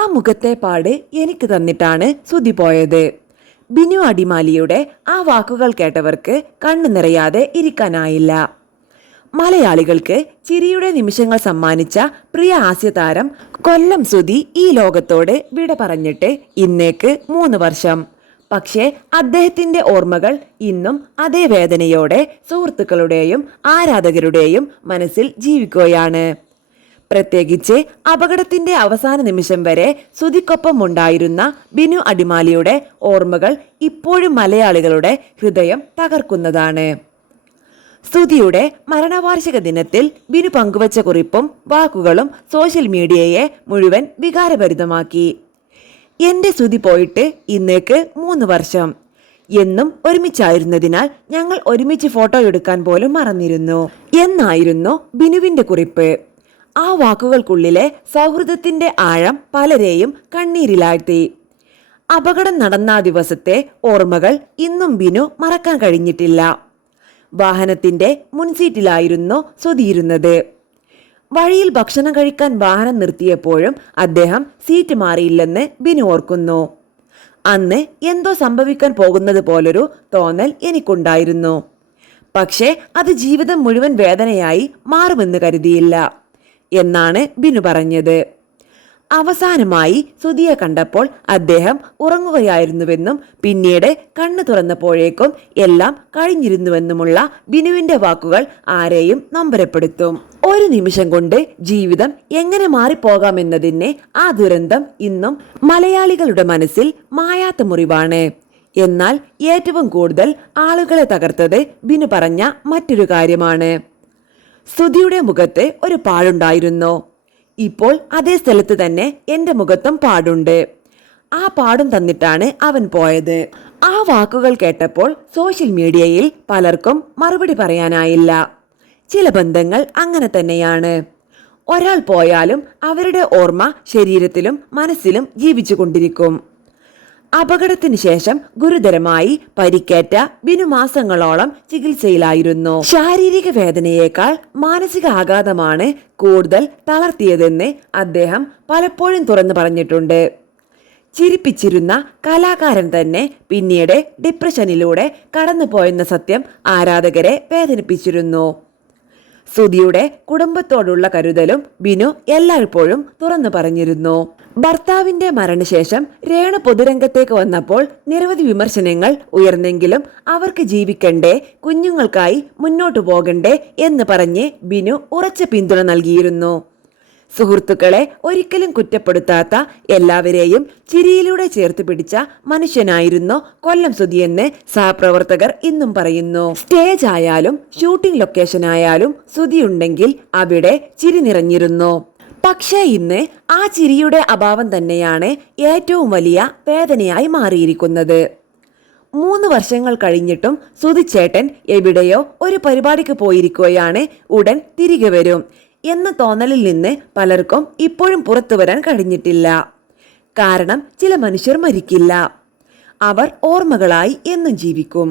ആ മുഖത്തെ പാട് എനിക്ക് തന്നിട്ടാണ് സുധി പോയത്. ബിനു അടിമാലിയുടെ ആ വാക്കുകൾ കേട്ടവർക്ക് കണ്ണു നിറയാതെ ഇരിക്കാനായില്ല. മലയാളികൾക്ക് ചിരിയുടെ നിമിഷങ്ങൾ സമ്മാനിച്ച പ്രിയ ഹാസ്യതാരം കൊല്ലം സുധി ഈ ലോകത്തോട് വിട പറഞ്ഞിട്ട് ഇന്നേക്ക് 3 വർഷം. പക്ഷേ അദ്ദേഹത്തിന്റെ ഓർമ്മകൾ ഇന്നും അതേ വേദനയോടെ സുഹൃത്തുക്കളുടെയും ആരാധകരുടെയും മനസ്സിൽ ജീവിക്കുകയാണ്. പ്രത്യേകിച്ച് അപകടത്തിന്റെ അവസാന നിമിഷം വരെ സുധിക്കൊപ്പം ഉണ്ടായിരുന്ന ബിനു അടിമാലിയുടെ ഓർമ്മകൾ ഇപ്പോഴും മലയാളികളുടെ ഹൃദയം തകർക്കുന്നതാണ്. സുധിയുടെ മരണവാർഷിക ദിനത്തിൽ ബിനു പങ്കുവച്ച കുറിപ്പും വാക്കുകളും സോഷ്യൽ മീഡിയയെ മുഴുവൻ വികാരഭരിതമാക്കി. എന്റെ സുധി പോയിട്ട് ഇന്നേക്ക് 3 വർഷം. എന്നും ഒരുമിച്ചായിരുന്നതിനാൽ ഞങ്ങൾ ഒരുമിച്ച് ഫോട്ടോ എടുക്കാൻ പോലും മറന്നിരുന്നു എന്നായിരുന്നു ബിനുവിന്റെ കുറിപ്പ്. ആ വാക്കുകൾക്കുള്ളിലെ സൗഹൃദത്തിന്റെ ആഴം പലരെയും കണ്ണീരിലാഴ്ത്തി. അപകടം നടന്ന ആ ദിവസത്തെ ഓർമ്മകൾ ഇന്നും ബിനു മറക്കാൻ കഴിഞ്ഞിട്ടില്ല. വാഹനത്തിന്റെ മുൻസീറ്റിലായിരുന്നു സുധിയിരുന്നത്. വഴിയിൽ ഭക്ഷണം കഴിക്കാൻ വാഹനം നിർത്തിയപ്പോഴും അദ്ദേഹം സീറ്റ് മാറിയില്ലെന്ന് ബിനു ഓർക്കുന്നു. അന്ന് എന്തോ സംഭവിക്കാൻ പോകുന്നത് പോലൊരു തോന്നൽ എനിക്കുണ്ടായിരുന്നു. പക്ഷേ അത് ജീവിതം മുഴുവൻ വേദനയായി മാറുമെന്ന് കരുതിയില്ല എന്നാണ് ബിനു പറഞ്ഞത്. അവസാനമായി സുധിയെ കണ്ടപ്പോൾ അദ്ദേഹം ഉറങ്ങുകയായിരുന്നുവെന്നും പിന്നീട് കണ്ണു തുറന്നപ്പോഴേക്കും എല്ലാം കഴിഞ്ഞിരുന്നുവെന്നുമുള്ള ബിനുവിന്റെ വാക്കുകൾ ആരെയും നൊമ്പരപ്പെടുത്തും. ഒരു നിമിഷം കൊണ്ട് ജീവിതം എങ്ങനെ മാറിപ്പോകാമെന്നതിന് ആ ദുരന്തം ഇന്നും മലയാളികളുടെ മനസ്സിൽ മായാത്ത മുറിവാണ്. എന്നാൽ ഏറ്റവും കൂടുതൽ ആളുകളെ തകർത്തത് ബിനു പറഞ്ഞ മറ്റൊരു കാര്യമാണ്. സുധിയുടെ മുഖത്ത് ഒരു പാടുണ്ടായിരുന്നു. ഇപ്പോൾ അതേ സ്ഥലത്ത് തന്നെ എന്റെ മുഖത്തും പാടുണ്ട്. ആ പാടും തന്നിട്ടാണ് അവൻ പോയത്. ആ വാക്കുകൾ കേട്ടപ്പോൾ സോഷ്യൽ മീഡിയയിൽ പലർക്കും മറുപടി പറയാനായില്ല. ചില ബന്ധങ്ങൾ അങ്ങനെ തന്നെയാണ്. ഒരാൾ പോയാലും അവരുടെ ഓർമ്മ ശരീരത്തിലും മനസ്സിലും ജീവിച്ചു കൊണ്ടിരിക്കും. അപകടത്തിന് ശേഷം ഗുരുതരമായി പരിക്കേറ്റ ബിനു മാസങ്ങളോളം ചികിത്സയിലായിരുന്നു. ശാരീരിക വേദനയേക്കാൾ മാനസിക ആഘാതമാണ് കൂടുതൽ തളർത്തിയതെന്ന് അദ്ദേഹം പലപ്പോഴും തുറന്നു പറഞ്ഞിട്ടുണ്ട്. ചിരിപ്പിച്ചിരുന്ന കലാകാരൻ തന്നെ പിന്നീട് ഡിപ്രഷനിലൂടെ കടന്നുപോയെന്ന സത്യം ആരാധകരെ വേദനിപ്പിച്ചിരുന്നു. സുധിയുടെ കുടുംബത്തോടുള്ള കരുതലും ബിനു എല്ലായ്പ്പോഴും തുറന്നു പറഞ്ഞിരുന്നു. ഭർത്താവിന്റെ മരണശേഷം രേണു പൊതുരംഗത്തേക്ക് വന്നപ്പോൾ നിരവധി വിമർശനങ്ങൾ ഉയർന്നെങ്കിലും അവർക്ക് ജീവിക്കണ്ടേ, കുഞ്ഞുങ്ങൾക്കായി മുന്നോട്ടു പോകണ്ടേ എന്ന് പറഞ്ഞ് ബിനു ഉറച്ച പിന്തുണ നൽകിയിരുന്നു. സുഹൃത്തുക്കളെ ഒരിക്കലും കുറ്റപ്പെടുത്താത്ത, എല്ലാവരെയും ചിരിയിലൂടെ ചേർത്ത് പിടിച്ച മനുഷ്യനായിരുന്നു കൊല്ലം സുധിയെന്ന് സഹപ്രവർത്തകർ ഇന്നും പറയുന്നു. സ്റ്റേജ് ആയാലും ഷൂട്ടിംഗ് ലൊക്കേഷൻ ആയാലും സുധിയുണ്ടെങ്കിൽ അവിടെ ചിരി നിറഞ്ഞിരുന്നു. പക്ഷേ ഇന്ന് ആ ചിരിയുടെ അഭാവം തന്നെയാണ് ഏറ്റവും വലിയ വേദനയായി മാറിയിരിക്കുന്നത്. 3 വർഷങ്ങൾ കഴിഞ്ഞിട്ടും സുധിച്ചേട്ടൻ എവിടെയോ ഒരു പരിപാടിക്ക് പോയിരിക്കുകയാണ്, ഉടൻ തിരികെ വരും എന്ന തോന്നലിൽ നിന്ന് പലർക്കും ഇപ്പോഴും പുറത്തു വരാൻ കഴിഞ്ഞിട്ടില്ല. കാരണം ചില മനുഷ്യർ മരിക്കില്ല, അവർ ഓർമ്മകളായി എന്നും ജീവിക്കും.